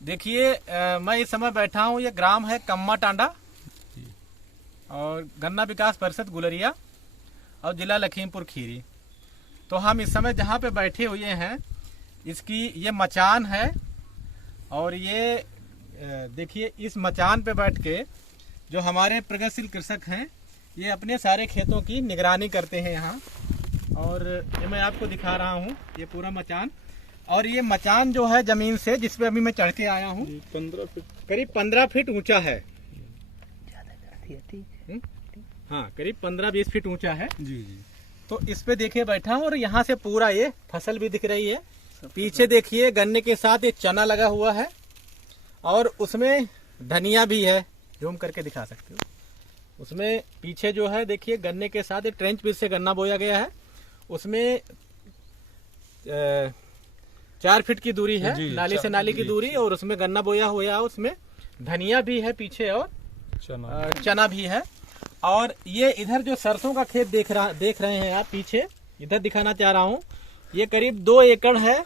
देखिए मैं इस समय बैठा हूँ, ये ग्राम है कम्मा टांडा और गन्ना विकास परिषद गुलरिया और जिला लखीमपुर खीरी। तो हम इस समय जहाँ पे बैठे हुए हैं, इसकी ये मचान है और ये देखिए इस मचान पे बैठ के जो हमारे प्रगतिशील कृषक हैं, ये अपने सारे खेतों की निगरानी करते हैं यहाँ। और ये मैं आपको दिखा रहा हूँ, ये पूरा मचान। और ये मचान जो है जमीन से, जिसपे अभी मैं चढ़ के आया हूँ, 15 फीट, करीब 15 फीट ऊंचा है। हाँ, करीब 15-20 फीट ऊंचा है जी जी। तो इस पे देखिए बैठा हूँ और यहाँ से पूरा ये फसल भी दिख रही है। पीछे देखिए गन्ने के साथ एक चना लगा हुआ है और उसमें धनिया भी है, जूम करके दिखा सकते हो। उसमें पीछे जो है देखिए गन्ने के साथ एक ट्रेंच पीस से गन्ना बोया गया है। उसमें 4 फीट की दूरी है, नाली से नाली की दूरी, और उसमें गन्ना बोया हुआ है। उसमें धनिया भी है पीछे और चना भी है। और ये इधर जो सरसों का खेत देख रहे हैं आप पीछे, इधर दिखाना चाह रहा हूँ, ये करीब 2 एकड़ है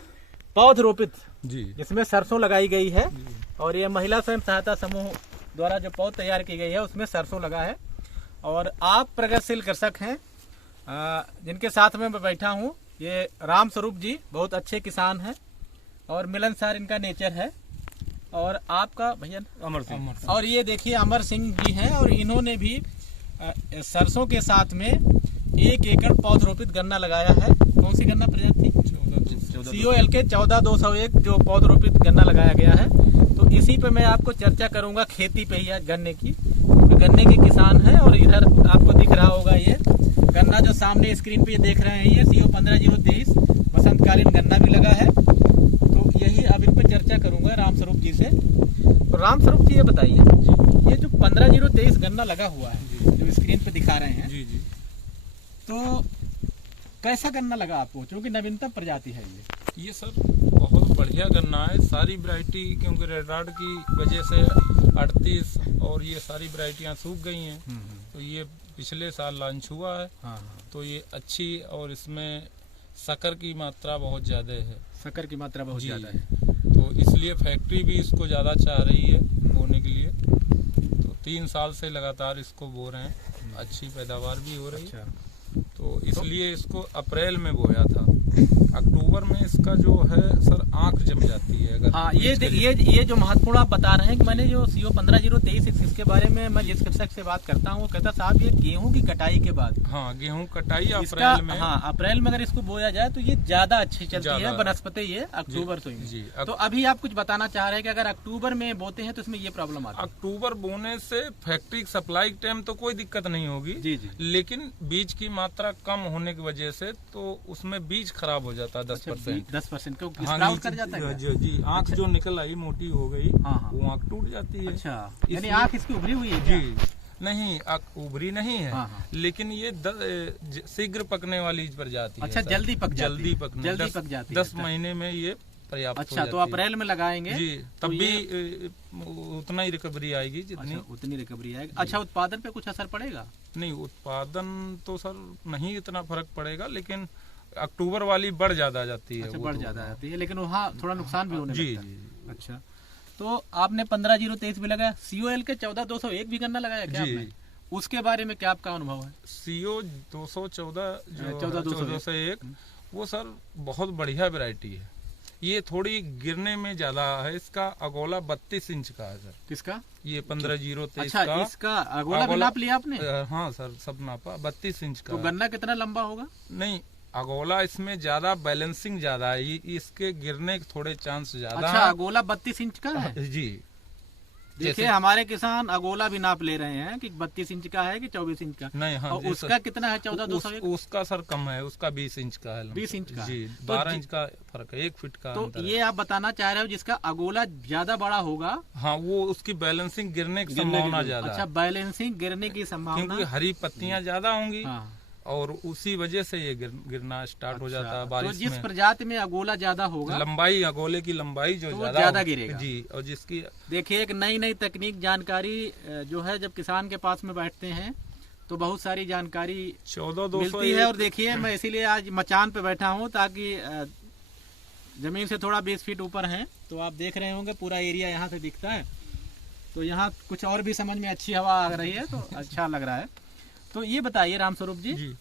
पौध रोपित जी, जिसमें सरसों लगाई गई है। और ये महिला स्वयं सहायता समूह द्वारा जो पौध तैयार की गई है उसमें सरसों लगा है। और आप प्रगतिशील कृषक हैं जिनके साथ में मैं बैठा हूँ, ये राम स्वरूप जी बहुत अच्छे किसान हैं और मिलनसार इनका नेचर है। और आपका भैया अमर सिंह। और ये देखिए अमर सिंह जी हैं और इन्होंने भी सरसों के साथ में 1 एकड़ पौध रोपित गन्ना लगाया है। कौन सी गन्ना प्रजाति? COLK 14201 जो पौध रोपित गन्ना लगाया गया है। तो इसी पे मैं आपको चर्चा करूंगा, खेती पे ही है गन्ने की। गन्ने के किसान हैं और इधर आपको दिख रहा होगा ये गन्ना जो सामने स्क्रीन पे ये देख रहे हैं, ये CO 15023 बसंतकालीन गन्ना भी लगा है। तो यही अब इन पे चर्चा करूंगा राम स्वरूप जी से। तो राम स्वरूप जी ये बताइए, ये जो 15023 गन्ना लगा हुआ है जो स्क्रीन पे दिखा रहे हैं, जी जी, तो कैसा गन्ना लगा आपको? क्योंकि नवीनतम प्रजाति है ये सर बहुत बढ़िया गन्ना है। सारी वैरायटी, क्योंकि रेडार्ड की वजह से 38 और ये सारी वैरायटियाँ सूख गई हैं, तो ये पिछले साल लॉन्च हुआ है। तो ये अच्छी, और इसमें शक्कर की मात्रा बहुत ज़्यादा है। शक्कर की मात्रा बहुत ज़्यादा है, तो इसलिए फैक्ट्री भी इसको ज़्यादा चाह रही है बोने के लिए। तो 3 साल से लगातार इसको बो रहे हैं, अच्छी पैदावार भी हो रही है। तो इसलिए इसको अप्रैल में बोया था। अक्टूबर में इसका जो है सर आंख जम जाती है अगर। हाँ, ये जो महत्वपूर्ण आप बता रहे हैं कि मैंने जो CO 15023 इसके बारे में मैं जिस कृषक से बात करता हूँ, वो कहता साहब ये गेहूं की कटाई के बाद। हाँ, गेहूं कटाई अप्रैल में। हाँ, अप्रैल में अगर इसको बोया जाए तो ये ज्यादा अच्छी चलती है बनस्पति, ये अक्टूबर से ही। तो अभी आप कुछ बताना चाह रहे हैं कि अगर अक्टूबर में बोते हैं तो इसमें ये प्रॉब्लम आती है? अक्टूबर बोने से फैक्ट्री सप्लाई टाइम तो कोई दिक्कत नहीं होगी जी, लेकिन बीज की मात्रा कम होने की वजह से तो उसमें बीज खराब हो जाता है 10%। 10% क्यों हाँ, कर जाता है? जी, आँख जो निकल आई मोटी हो गई, वो आँख टूट जाती है। अच्छा, यानी आँख इसकी उभरी हुई है? जी नहीं, उभरी नहीं है, लेकिन ये शीघ्र पकने वाली प्रजाति है। अच्छा, जल्दी पक जाती है। 10 है। महीने में ये पर्याप्त हो अच्छा, जाती तो अप्रैल में लगाएंगे जी, तब भी उतना ही रिकवरी आएगी जितनी। उतनी रिकवरी आएगी। अच्छा, उत्पादन पे कुछ असर पड़ेगा? नहीं, उत्पादन तो सर नहीं इतना फर्क पड़ेगा, लेकिन अक्टूबर वाली बढ़ ज्यादा जाती है। अच्छा, बढ़ ज्यादा जाती है, लेकिन वहाँ थोड़ा नुकसान भी होने लगता है। जी। अच्छा, तो आपने 15023 भी लगाया, COLK 14201 भी गन्ना लगाया क्या आपने? उसके बारे में क्या आपका अनुभव है? CO 214 वो सर बहुत बढ़िया वैरायटी है। ये थोड़ी गिरने में ज्यादा है। इसका अगोला 32 इंच का है सर। किसका? ये 15023 अच्छा, का। इसका अगोला भी नाप लिया आपने? हाँ सर, सब नापा। 32 इंच का। तो गन्ना कितना लंबा होगा? नहीं, अगोला इसमें ज्यादा बैलेंसिंग ज्यादा है, इसके गिरने के थोड़े चांस ज्यादा। अच्छा, अगोला 32 इंच का है? जी, देखिए हमारे किसान अगोला भी नाप ले रहे हैं कि 32 इंच का है कि 24 इंच का। नहीं, हाँ, और उसका कितना है? 14201? उसका सर कम है, उसका 20 इंच का है। 20 इंच का? जी, 12 इंच का फर्क है, 1 फीट का। तो ये आप बताना चाह रहे हो जिसका अगोला ज्यादा बड़ा होगा, हाँ, वो उसकी बैलेंसिंग गिरने की संभावना ज्यादा। अच्छा, बैलेंसिंग गिरने की संभावना, क्योंकि हरी पत्तियां ज्यादा होंगी। हाँ। और उसी वजह से ये गिरना स्टार्ट हो जाता है बारिश तो जिस में। प्रजाति में अगोला ज्यादा होगा, लंबाई, अगोले की लंबाई जो तो ज्यादा गिरेगा जी। और जिसकी देखिए एक नई तकनीक जानकारी जो है, जब किसान के पास में बैठते हैं तो बहुत सारी जानकारी 14201 मिलती है। और देखिए मैं इसीलिए आज मचान पे बैठा हूँ ताकि जमीन से थोड़ा 20 फीट ऊपर हैं, तो आप देख रहे होंगे पूरा एरिया यहाँ से दिखता है। तो यहाँ कुछ और भी समझ में अच्छी हवा आ रही है, तो अच्छा लग रहा है। तो ये बताइए रामस्वरूप जी,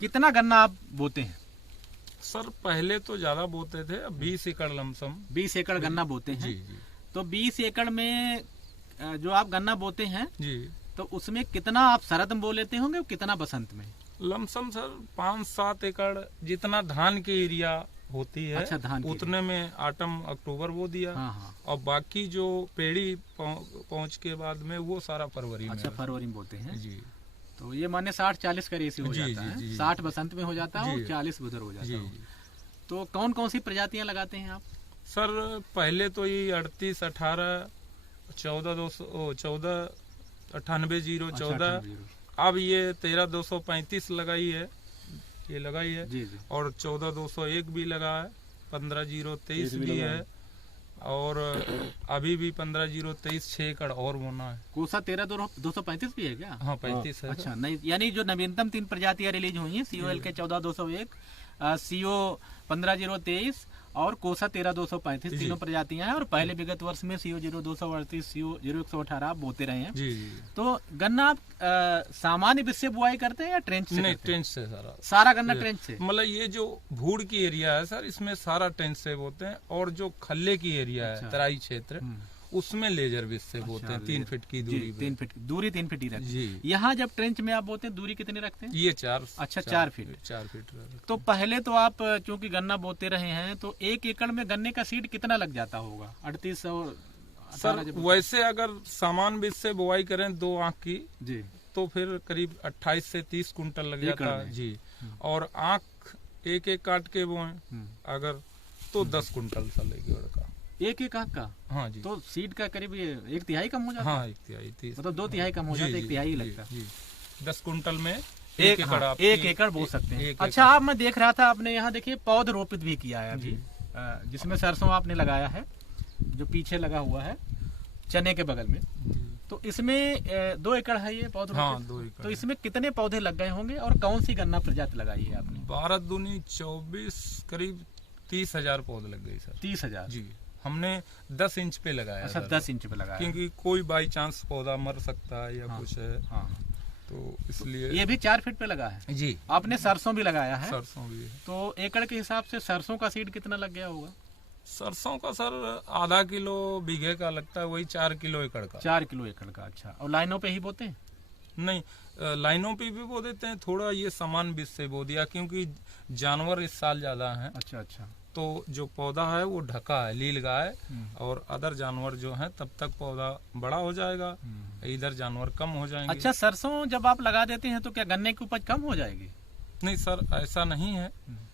कितना गन्ना आप बोते हैं? सर पहले तो ज्यादा बोते थे, अब 20 एकड़ लमसम 20 एकड़ गन्ना बोते हैं। जी। तो 20 एकड़ में जो आप गन्ना बोते हैं जी, तो उसमें कितना आप शरद में बो लेते होंगे और कितना बसंत में? लमसम सर 5-7 एकड़ जितना धान के एरिया होती है। अच्छा, धान की उतने में आटम अक्टूबर बो दिया। हाँ। और बाकी जो पेड़ी पहुंच के बाद में वो सारा फरवरी में। अच्छा, फरवरी में बोते हैं जी। तो ये माने 60-40 का रेशियो हो जी, जाता है। जी, जी। 60 बसंत में हो जाता है और जी। 40 उधर हो जाता जी, है। जी। तो कौन कौन सी प्रजातियां लगाते हैं आप? सर पहले तो ये 38, 18, 14 98-014, अब ये 13-235 लगाई है, ये लगाई है। जी। और 14-201 भी लगा है, 15-023 भी है, और अभी भी 15-023 6 एकड़ और बोना है। कोसा 13-235 भी है क्या? हाँ 35 है। अच्छा, नहीं यानी जो नवीनतम 3 प्रजातियां रिलीज हुई हैं, COL के 14-201, CO 15-023 और कोसा 13-235 तीनों प्रजातियां हैं। और पहले विगत वर्ष में CO 0238, CO 0118 आप बोते रहे हैं। जी। तो गन्ना आप सामान्य बीज से बुआई करते हैं या ट्रेंच से? नहीं, ट्रेंच से सारा गन्ना ट्रेंच से। मतलब ये जो भूड़ की एरिया है सर, इसमें सारा ट्रेंच से बोते हैं। और जो खल्ले की एरिया है, तराई क्षेत्र, उसमें लेजर बीज से बोते हैं। 3 फीट की दूरी, 3 फीट की दूरी, 3 फीट ही रखते जी। हैं। यहाँ जब ट्रेंच में आप बोते हैं दूरी कितनी रखते हैं? ये 4। अच्छा, 4 फीट। 4 फीट। तो पहले तो आप चूंकि गन्ना बोते रहे हैं, तो 1 एकड़ में गन्ने का सीड कितना लग जाता होगा? 38 और सर वैसे अगर सामान बीज से बुआई करें 2 आंख की जी, तो फिर करीब 28 से 30 कुंटल लग जाता है जी। और आंख एक काट के बोए अगर तो 10 कुंटल चलेगी का, 1 आंख का। हाँ जी। तो सीड का करीब 1/3 कम हो जाता है। हाँ, 1/3 मतलब 2/3 कम हो जाता है, 1/3 लगता है। 10 कुंटल में 1 एकड़ बो सकते हैं। अच्छा, आप मैं देख रहा था आपने यहाँ देखिए पौध रोपित भी किया है अभी, जिसमें सरसों आपने लगाया है, जो पीछे लगा हुआ है चने के बगल में। तो इसमें 2 एकड़ है ये पौध रोपित। हाँ, 2 एकड़। तो इसमें कितने पौधे लग गए होंगे और कौन सी गन्ना प्रजाति लगाई है आपने? 12 दूनी 24, करीब 30,000 पौधे लग गए सर। 30,000 जी। हमने 10 इंच पे लगाया। अच्छा, 10 इंच पे लगाया, क्योंकि कोई बाई चांस पौधा मर सकता है या कुछ है। हाँ। तो इसलिए ये भी 4 फीट पे लगा है जी। आपने सरसों भी लगाया है? सरसों भी है। तो एकड़ के हिसाब से सरसों का सीड कितना लग गया होगा? सरसों का सर आधा किलो बीघे का लगता है, वही 4 किलो एकड़ का। 4 किलो एकड़ का। अच्छा, और लाइनों पे ही बोते हैं? नहीं, लाइनों पे भी बो देते हैं। थोड़ा ये सामान बीज से बो दिया, क्योंकि जानवर इस साल ज्यादा हैं। अच्छा। तो जो पौधा है वो ढका है, लील गाय और अदर जानवर जो है, तब तक पौधा बड़ा हो जाएगा, इधर जानवर कम हो जाएंगे। अच्छा, सरसों जब आप लगा देते हैं तो क्या गन्ने की उपज कम हो जाएगी? नहीं सर, ऐसा नहीं है,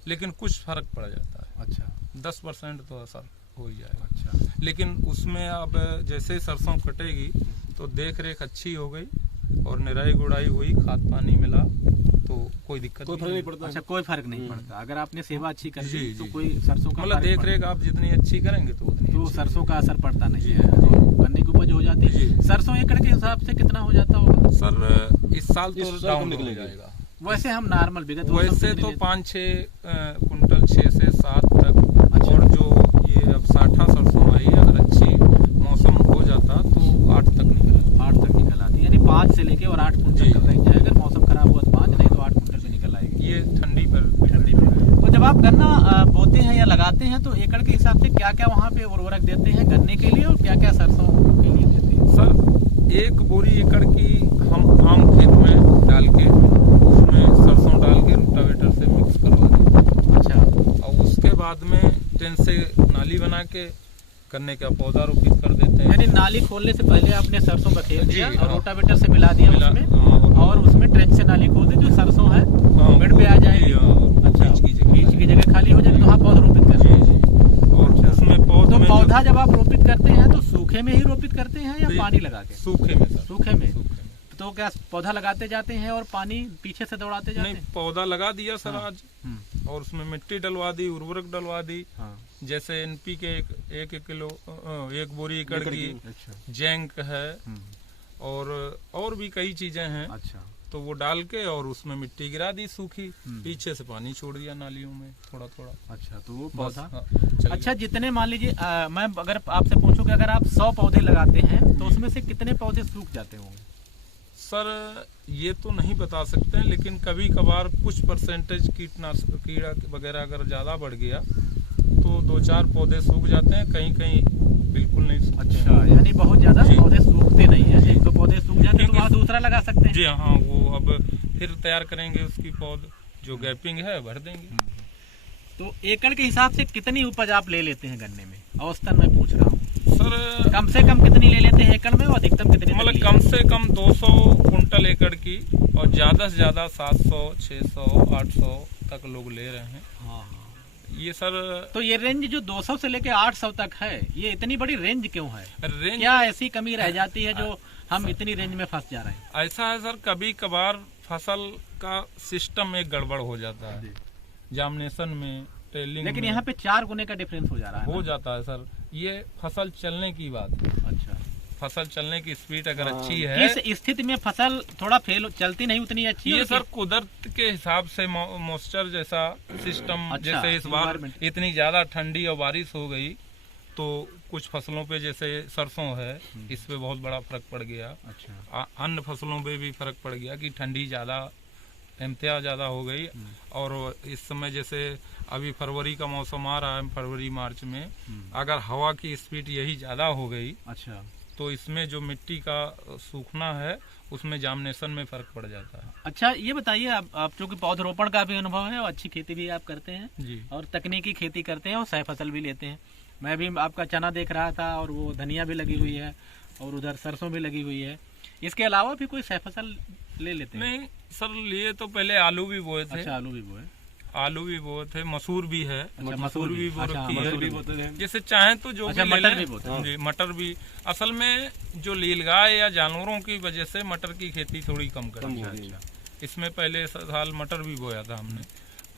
लेकिन कुछ फर्क पड़ जाता है। अच्छा, 10% तो असर हो ही जाएगा। अच्छा। लेकिन उसमें अब जैसे सरसों कटेगी तो देख रेख अच्छी हो गई और निराई गुड़ाई हुई, खाद पानी मिला, तो कोई दिक्कत नहीं पड़ता। अच्छा, कोई फर्क नहीं पड़ता अगर आपने सेवा अच्छी कर जी, दी तो जी, कोई सरसों का मतलब देख रेख आप जितनी अच्छी करेंगे तो उतनी तो अच्छी सरसों का असर पड़ता नहीं है, गन्ने की उपज हो जाती है। सरसों एकड़ के हिसाब से कितना हो जाता होगा सर? इस साल तो डाउन हो जाएगा। वैसे हम नॉर्मल विगत वैसे तो 5-6 कुंटल, 6 से 7 तक। अच्छा। और जो ये अब 60 सरसों आई, अगर अच्छी मौसम हो जाता तो 8 तक निकल आती, यानी 5 से लेके और 8 कुंटल लग जाए। अगर मौसम खराब हुआ तो 5, नहीं तो 8 कुंटल भी निकल आएगी। ये ठंडी पर। तो जब आप गन्ना बोते हैं या लगाते हैं तो एकड़ के हिसाब से क्या क्या वहाँ पे उर्वरक देते हैं गन्ने के लिए और क्या क्या सरसों के लिए देते हैं? सर 1 बोरी एकड़ की हम आम खेत में डाल के उसमें सरसों डाल के रोटावेटर से मिक्स करवा देते। अच्छा। और उसके बाद में टेन से नाली बना के गन्ने का पौधा रोपित कर देते हैं। यानी नाली खोलने से पहले आपने सरसों का खेत दिया और हाँ। रोटावेटर से मिला दिया उसमें, और उसमें ट्रेंच से नाली खोद दी, जो सरसों है मिड पे आ जाएगी। अच्छा, बीच की जगह खाली हो जाएगी तो वहाँ पौधा रोपित करते हैं। और उसमें पौधा जब आप रोपित करते हैं तो सूखे में ही रोपित करते हैं या पानी लगा के? सूखे में सर। सूखे में। तो क्या पौधा लगाते जाते हैं और पानी पीछे से दौड़ाते जाते हैं? नहीं, पौधा लगा दिया सर आज, और उसमें मिट्टी डलवा दी, उर्वरक डलवा दी। जैसे NPK 1 किलो 1 बोरी एकड़ की, अच्छा। जैंक है और भी कई चीजें हैं। अच्छा। तो वो डाल के और उसमें मिट्टी गिरा दी सूखी, पीछे से पानी छोड़ दिया नालियों में थोड़ा थोड़ा। अच्छा, तो वो पौधा अच्छा, जितने मान लीजिए मैं अगर आपसे पूछूं कि अगर आप 100 पौधे लगाते हैं तो उसमें से कितने पौधे सूख जाते होंगे? सर ये तो नहीं बता सकते हैं, लेकिन कभी कभार कुछ परसेंटेज कीटनाशक कीड़ा वगैरह अगर ज़्यादा बढ़ गया तो 2-4 पौधे सूख जाते हैं, कहीं कहीं बिल्कुल नहीं सूखते। अच्छा, यानी बहुत ज्यादा पौधे सूखते नहीं है। एक तो पौधे सूख जाते हैं तो वहाँ दूसरा लगा सकते हैं। जी हाँ, वो अब फिर तैयार करेंगे उसकी पौध, जो गैपिंग है भर देंगे। तो एकड़ के हिसाब से कितनी उपज आप ले लेते हैं गन्ने में? औसतन मैं पूछ रहा हूँ सर, कम से कम कितनी ले लेते हैं एकड़ में और अधिकतम कितनी? मतलब कम से कम 200 कुंटल एकड़ की और ज्यादा से ज्यादा 700, 600, 800 तक लोग ले रहे हैं। हाँ, ये सर, तो ये रेंज जो 200 से लेके 800 तक है, ये इतनी बड़ी रेंज क्यों है? रेंज क्या ऐसी कमी रह जाती है जो हम इतनी रेंज में फंस जा रहे हैं? ऐसा है सर, कभी कभार फसल का सिस्टम एक गड़बड़ हो जाता है, जामनेशन में, टेलिंग लेकिन में यहाँ पे 4 गुने का डिफरेंस हो जा रहा है। हो जाता है सर। ये फसल चलने की बात है। अच्छा, फसल चलने की स्पीड अगर अच्छी है, किस स्थिति में फसल थोड़ा फेल चलती नहीं उतनी अच्छी ये है? सर कुदरत के हिसाब से मॉइस्चर जैसा सिस्टम, अच्छा, जैसे इस बार environment। इतनी ज्यादा ठंडी और बारिश हो गई तो कुछ फसलों पे, जैसे सरसों है, इस पे बहुत बड़ा फर्क पड़ गया। अच्छा, अन्य फसलों पे भी फर्क पड़ गया कि ठंडी ज्यादा, इम्तिया ज्यादा हो गई। और इस समय जैसे अभी फरवरी का मौसम आ रहा है, फरवरी मार्च में अगर हवा की स्पीड यही ज्यादा हो गई, अच्छा, तो इसमें जो मिट्टी का सूखना है उसमें जामनेशन में फर्क पड़ जाता है। अच्छा, ये बताइए आप चूंकि पौधरोपण का भी अनुभव है और अच्छी खेती भी आप करते हैं जी, और तकनीकी खेती करते हैं और सह फसल भी लेते हैं। मैं भी आपका चना देख रहा था और वो धनिया भी लगी हुई है और उधर सरसों भी लगी हुई है। इसके अलावा भी कोई सह फसल ले लेते हैं? नहीं सर, लिए तो पहले आलू भी बोए थे। अच्छा, आलू भी बोए, आलू भी बोए थे, मसूर भी है। अच्छा, मसूर भी बो अच्छा, रखी मसूर भी है, जैसे चाहे तो जो अच्छा, भी ले मटर लें। भी बोते हैं। जी, मटर भी। असल में जो नीलगाय या जानवरों की वजह से मटर की खेती थोड़ी कम कर दी। अच्छा, इसमें पहले साल मटर भी बोया था हमने,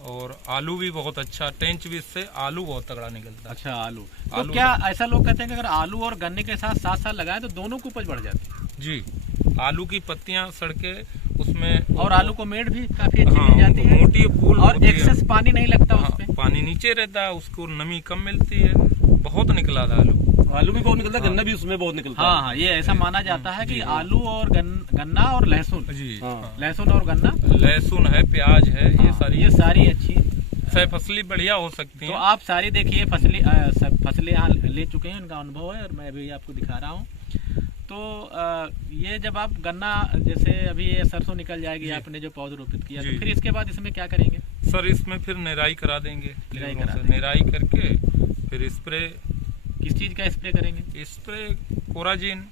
और आलू भी बहुत अच्छा, टेंच बीज से आलू बहुत तगड़ा निकलता है। अच्छा, आलू तो क्या ऐसा लोग कहते हैं कि अगर आलू और गन्ने के साथ साथ साथ लगाएं तो दोनों की उपज बढ़ जाती है? जी, आलू की पत्तियां सड़के उसमें, और आलू को मेड़ भी काफी अच्छी हाँ, मिल जाती है, मोटी फूल और होती है। एक्सेस पानी नहीं लगता हाँ, उसपे। पानी नीचे रहता है, उसको नमी कम मिलती है। बहुत निकला था आलू भी बहुत निकलता है, गन्ना भी उसमें बहुत निकलता है। हाँ हाँ, ये ऐसा माना जाता है कि आलू और गन्ना और लहसुन, जी, हाँ। लहसुन और गन्ना, लहसुन है, प्याज है, ये सारी अच्छी सह फसली बढ़िया हो सकती तो है। आप सारी देखिए फसलें यहाँ ले चुके हैं, उनका अनुभव है और मैं भी आपको दिखा रहा हूँ। तो ये जब आप गन्ना, जैसे अभी ये सरसों निकल जाएगी, आपने जो पौध रोपित किया, तो फिर इसके बाद इसमें क्या करेंगे? सर, इसमें फिर निराई करा देंगे, निराई करा देंगे। निराई करके फिर स्प्रे। किस चीज का स्प्रे करेंगे? स्प्रे कोराजिन,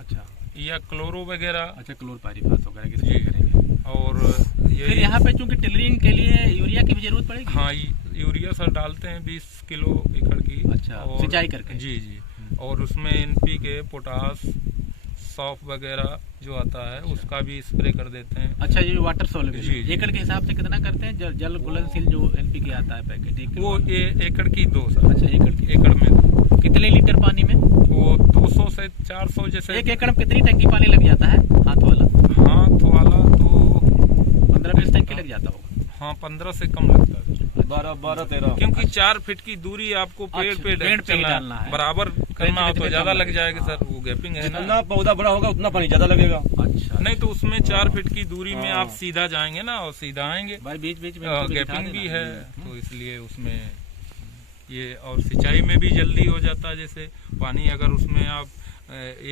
अच्छा, या क्लोरो वगैरह। अच्छा, क्लोरपाइरिफास वगैरह की स्प्रे जी। करेंगे। और फिर यहाँ पे चूंकि टिलरिंग के लिए यूरिया की भी जरूरत पड़ेगी? हाँ, यूरिया सर डालते हैं 20 किलो एकड़ की। अच्छा, सिंचाई करके? जी जी, और उसमें NPK, पोटास, सॉफ वगैरह जो आता है उसका भी स्प्रे कर देते हैं। अच्छा, ये वाटर सोल्यूबल जी, जी। एकड़ के हिसाब से कितना करते हैं? जल घुलनशील जो NPK आता है पैकेट, वो एकड़ की 2 सर। अच्छा, एकड़ में कितने लीटर पानी में? वो 200 से 400 जैसे। एक एकड़ में कितनी टंकी पानी लग जाता है हाथ वाला? हाथ वाला तो 15-20 टंकी लग जाता होगा। हाँ, 15 से कम लगता है, 12-13। क्योंकि 4 फीट की दूरी आपको पेड़ अच्छा, पे पेड़ पे ही डालना है। बराबर करना हो तो कम ज्यादा लग लगेगा। जाएगा सर, वो गैपिंग है ना। जितना पौधा बड़ा होगा उतना पानी ज्यादा लगेगा। अच्छा, नहीं तो उसमें 4 फीट की दूरी में आप सीधा जाएंगे ना, और सीधा आएंगे। भाई बीच बीच में गैपिंग भी है, तो इसलिए उसमें ये, और सिंचाई में भी जल्दी हो जाता है। जैसे पानी अगर उसमें आप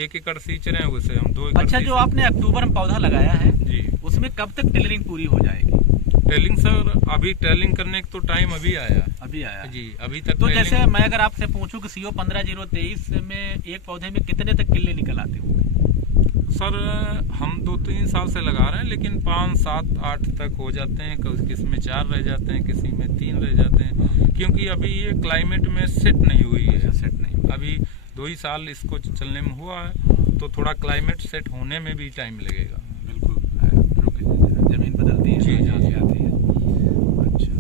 1 एकड़ सींच रहे हैं, वैसे हम 2 एकड़। अच्छा, जो आपने अक्टूबर में पौधा लगाया है, जी, उसमें कब तक टिलरिंग पूरी हो जाएगी? टेलिंग सर, अभी टेलिंग करने का तो टाइम अभी आया है। अभी आया जी, अभी तक तो टेलिंग- जैसे मैं अगर आपसे पूछूं कि CO 15023 में एक पौधे में कितने तक किल्ले निकल आते होंगे? सर, हम 2-3 साल से लगा रहे हैं, लेकिन 5, 7, 8 तक हो जाते हैं। किसी में 4 रह जाते हैं, किसी में 3 रह जाते हैं, क्योंकि अभी ये क्लाइमेट में सेट नहीं हुई है। सेट नहीं, अभी 2 ही साल इसको चलने में हुआ है, तो थोड़ा क्लाइमेट सेट होने में भी टाइम लगेगा। बिल्कुल जमीन बदलती है, जी, जी, यहाँ से आती है। अच्छा,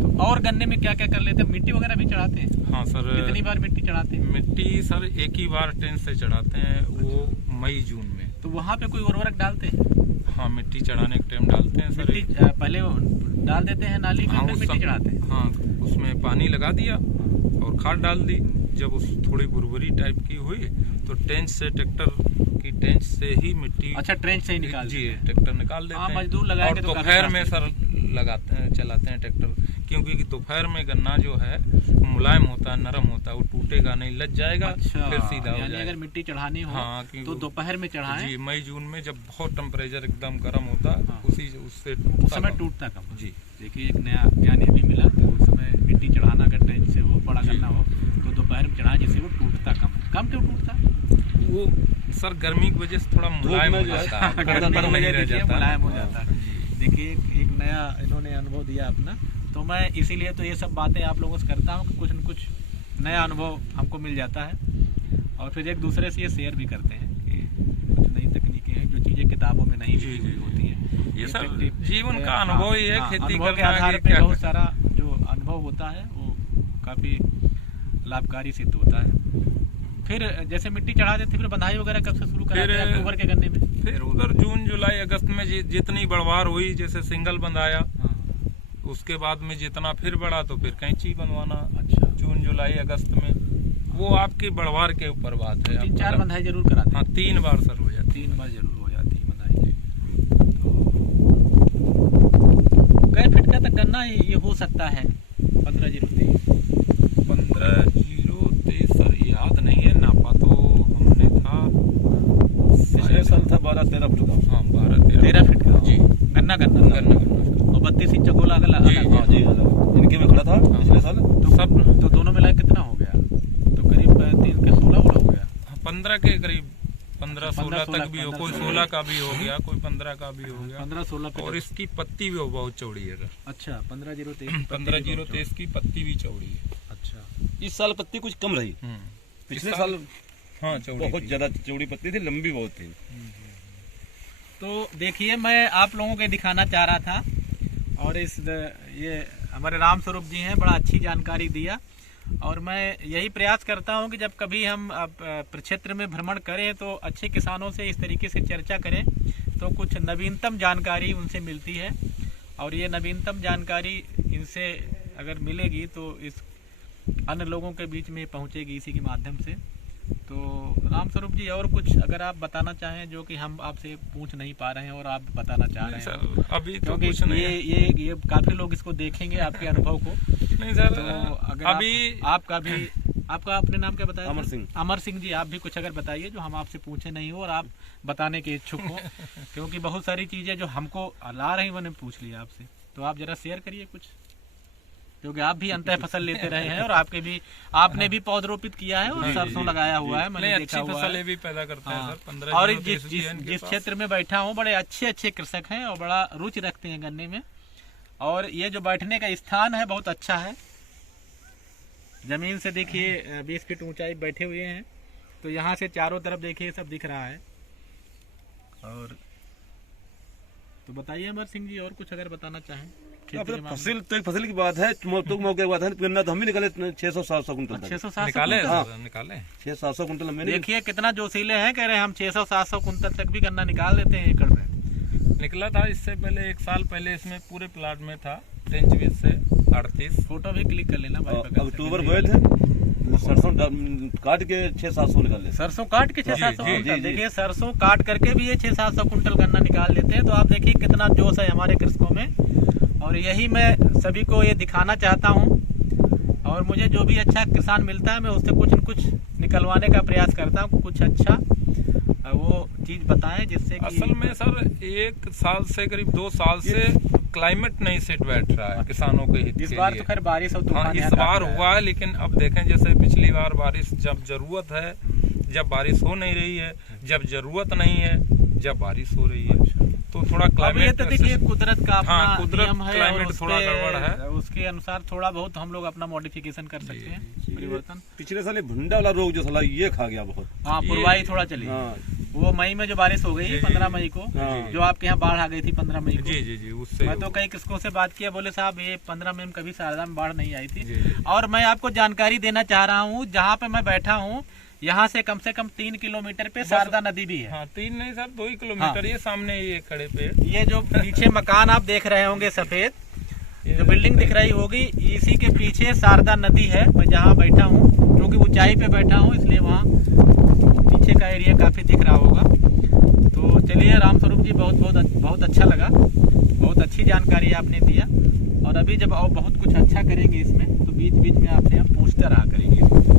तो और गन्ने में क्या क्या कर लेते हैं? मिट्टी वगैरह भी चढ़ाते हैं? हाँ सर, कितनी बार मिट्टी चढ़ाते हैं? मिट्टी सर एक ही बार 10 से चढ़ाते हैं, वो मई जून में। तो वहाँ पे कोई उर्वरक डालते हैं? हाँ, मिट्टी चढ़ाने के टाइम डालते हैं सर। मिट्टी पहले वो डाल देते हैं नाली में, हाँ, फिर मिट्टी चढ़ाते हैं। हाँ, उसमें पानी लगा दिया और खाद डाल दी। जब उस थोड़ी बुरबुरी टाइप की हुई तो टेंच से, ट्रैक्टर की टेंच से ही मिट्टी, अच्छा, ट्रेंच से ही निकाल जी, देते हैं। ट्रैक्टर निकाल देते हाँ, हैं। मजदूर लगाएंगे और तो दोपहर काफी में सर लगाते हैं, चलाते हैं ट्रैक्टर, क्योंकि दोपहर में गन्ना जो है मुलायम होता है, नरम होता है, वो टूटेगा नहीं, लज जाएगा, अच्छा, फिर सीधा हो यानी जाएगा। अगर मिट्टी चढ़ानी हो हाँ, तो दोपहर में चढ़ाएं। जी, मई जून में जब बहुत टेम्परेचर एकदम गर्म होता है, हाँ। उससे उस समय कम। टूटता कम। जी, देखिए, एक नया ज्ञान ये भी मिला कि उस समय मिट्टी चढ़ाना अगर ट्रेंच से हो, बड़ा जी। गन्ना हो, तो दोपहर में चढ़ाएं, जिससे वो टूटता कम। कम क्यों टूटता? वो सर गर्मी की वजह से थोड़ा मुलायम हो जाता है, गर्मी गर्म की नहीं वजह रह देखिए, जाता। मुलायम हो जाता है। जी। देखिए, एक नया इन्होंने अनुभव दिया अपना, तो मैं इसीलिए तो ये सब बातें आप लोगों से करता हूँ कि कुछ न कुछ नया अनुभव हमको मिल जाता है, और फिर एक दूसरे से ये शेयर भी करते हैं कि कुछ नई तकनीकें हैं जो चीज़ें किताबों में नहीं जी, लिखी जी, हुई होती हैं। ये सब प्रैक्टिस- जीवन का हाँ, अनुभव ही है, हाँ, खेती अनुभव के करना आधार कि पे क्या बहुत सारा जो अनुभव होता है वो काफ़ी लाभकारी सिद्ध होता है। फिर जैसे मिट्टी चढ़ा देते, फिर बंधाई वगैरह कब से शुरू कराते हैं? अक्टूबर के गन्ने में? फिर उधर जून जुलाई अगस्त में जितनी बढ़वार हुई, जैसे सिंगल बंधाया, हाँ, उसके बाद में जितना फिर बढ़ा तो फिर कैंची बनवाना। अच्छा, जून जुलाई अगस्त में वो आपकी बढ़वार के ऊपर बात है। 3-4 बंधाई जरूर कराते हैं। हाँ, 3 बार सर हो जाती 3 बार जरूर हो जाती है बंधाई। तो कै फीट का तक गन्ना ये हो सकता है? 15-0-23। 15-0-23 सर याद नहीं है, नापा तो हमने था पिछले साल था 12-13 फुट का। हाँ, 12-13 फीट का जी, गन्ना गन्ना सर। और 32 इंच गोला अगला जी, अलग हाँ जी, इनके में खड़ा था पिछले साल। तो सब तो दोनों मिला के कितना हो गया? तो करीब 3 के 16 हो गया। 15 के करीब, 15-16 15-16 तक भी हो, कोई 15-16 16 का भी हो गया, कोई 15 का भी हो गया। 15-16 पे। और इसकी पत्ती भी बहुत चौड़ी है सर। अच्छा, 15-0-23। 15-0-23 की पत्ती भी चौड़ी है। अच्छा, इस साल पत्ती कुछ कम रही, पिछले इस साल हाँ चौड़ी बहुत थी। ज्यादा चौड़ी पत्ती थी, लंबी बहुत थी। तो देखिए, मैं आप लोगों को दिखाना चाह रहा था, और ये हमारे राम स्वरूप जी हैं, बड़ा अच्छी जानकारी दिया। और मैं यही प्रयास करता हूं कि जब कभी हम प्रक्षेत्र में भ्रमण करें तो अच्छे किसानों से इस तरीके से चर्चा करें, तो कुछ नवीनतम जानकारी उनसे मिलती है। और ये नवीनतम जानकारी इनसे अगर मिलेगी तो इस अन्य लोगों के बीच में पहुंचेगी इसी के माध्यम से। तो राम स्वरूप जी, और कुछ अगर आप बताना चाहें जो कि हम आपसे पूछ नहीं पा रहे हैं और आप बताना चाह रहे हैं? सर अभी तो क्योंकि कुछ नहीं है। ये काफी लोग इसको देखेंगे, आपके अनुभव को। नहीं सर, तो अगर अभी आपका अपने नाम क्या बताया? अमर सिंह। अमर सिंह जी, आप भी कुछ अगर बताइए जो हम आपसे पूछे नहीं हो और आप बताने के इच्छुक हो। क्योंकि बहुत सारी चीजें जो हमको ला रही मैंने पूछ लिया आपसे, तो आप जरा शेयर करिए कुछ, क्योंकि आप भी अंतः फसल लेते रहे हैं और आपने भी पौधरोपित किया है और सरसों लगाया हुआ है, मैंने नहीं, देखा अच्छी हुआ फसलें है। भी पैदा करते हैं हाँ। सर। 15 और जिलों जिस के जिस इनके जिस पास। क्षेत्र में बैठा हूँ, बड़े अच्छे अच्छे कृषक हैं और बड़ा रुचि रखते हैं गन्ने में। और ये जो बैठने का स्थान है बहुत अच्छा है। जमीन से देखिए 20 फीट ऊंचाई बैठे हुए हैं, तो यहाँ से चारों तरफ देखिए सब दिख रहा है। और तो बताइए अमर सिंह जी, और कुछ अगर बताना चाहें खेती के मामले में। फसल तो एक फसल की बात है, तो मौके की बात है। गन्ना तो हम भी निकाले 600-700 कुंटल तक। 600-700 निकाले कुंतल? सर, निकाले 600-700 कुंटल मैंने देखिए कितना जोशीले हैं, कह रहे हैं हम 600-700 कुंतल तक भी गन्ना निकाल देते हैं एकड़ में। निकला था। इससे पहले 1 साल पहले इसमें पूरे प्लाट में था 23 से 38। फोटो भी क्लिक कर लेना भाई बगल से। अक्टूबर बोए थे, सरसों काट के 600-700 निकाले। सरसों काट के 600-700 जी, कुंटल। जी। देखिए, सरसों काट करके भी ये 600-700 कुंटल गन्ना निकाल लेते हैं। तो आप देखिए कितना जोश है हमारे कृषकों में, और यही मैं सभी को ये दिखाना चाहता हूँ। और मुझे जो भी अच्छा किसान मिलता है मैं उससे कुछ न कुछ निकलवाने का प्रयास करता हूँ, कुछ अच्छा वो चीज बताएं जिससे कि असल में सर 1 साल से करीब 2 साल से क्लाइमेट नहीं सेट बैठ रहा है किसानों के हित इस के बार लिए। तो खैर बारिश और हाँ, तूफान इस यहाँ बार काफी हुआ है, लेकिन अब देखें जैसे पिछली बार बारिश जब जरूरत है, जब बारिश हो नहीं रही है, जब जरूरत नहीं है, जब बारिश हो रही है, तो थोड़ा अब ये क्लाइमेट तो देखिए कुदरत का अपना हाँ, कुदरत नियम है, क्लाइमेट और थोड़ा गड़बड़ है। उसके अनुसार थोड़ा बहुत हम लोग अपना मॉडिफिकेशन कर सकते हैं, परिवर्तन। पिछले साल ये भुंडा वाला रोग जो साला ये खा गया बहुत। हाँ, पुरवाई थोड़ा चली। हाँ, वो मई में जो बारिश हो गई 15 मई को, हाँ। जो आपके यहाँ बाढ़ आ गई थी 15 मई को। जी जी जी, उससे मैं तो कई किसकों से बात किया, बोले साहब ये 15 मई में कभी शारदा में बाढ़ नहीं आई थी। जी, जी। और मैं आपको जानकारी देना चाह रहा हूँ, जहाँ पे मैं बैठा हूँ यहाँ से कम 3 किलोमीटर पे शारदा नदी भी है। हाँ 3 नहीं सर 2 ही किलोमीटर। ये सामने ये खड़े पेड़, ये जो पीछे मकान आप देख रहे होंगे सफेद, जो बिल्डिंग दिख रही होगी, इसी के पीछे शारदा नदी है। मैं जहाँ बैठा हूँ, क्योंकि ऊंचाई पे बैठा हूँ, इसलिए वहाँ पीछे का एरिया काफी दिख रहा होगा। तो चलिए रामस्वरूप जी, बहुत अच्छा लगा, बहुत अच्छी जानकारी आपने दिया। और अभी जब और बहुत कुछ अच्छा करेंगे इसमें, तो बीच बीच में आपसे हम पूछते रहा करेंगे।